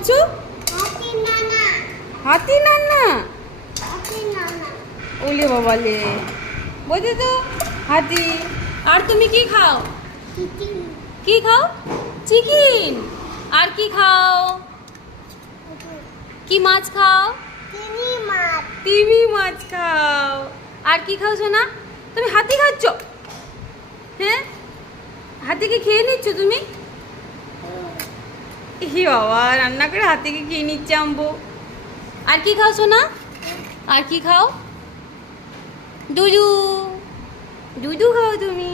বলছো? হাতি নানা। ওলে বাবালে, বলছো তো হাতি। আর তুমি কি খাও? কি খাও? চিকেন। আর কি খাও? কি মাছ খাও? তিমি মাছ খাও। আর কি খাও সোনা? তুমি হাতি খাচ্ছ? হ্যাঁ, হাতিকে খেয়ে নিচ্ছ তুমি? হি বাবা, রান্না করে হাতিকে খেয়ে নিচ্ছে আম্বু। আর কি খাও সোনা? আর কি খাও? দুধু। দুধু খাও তুমি।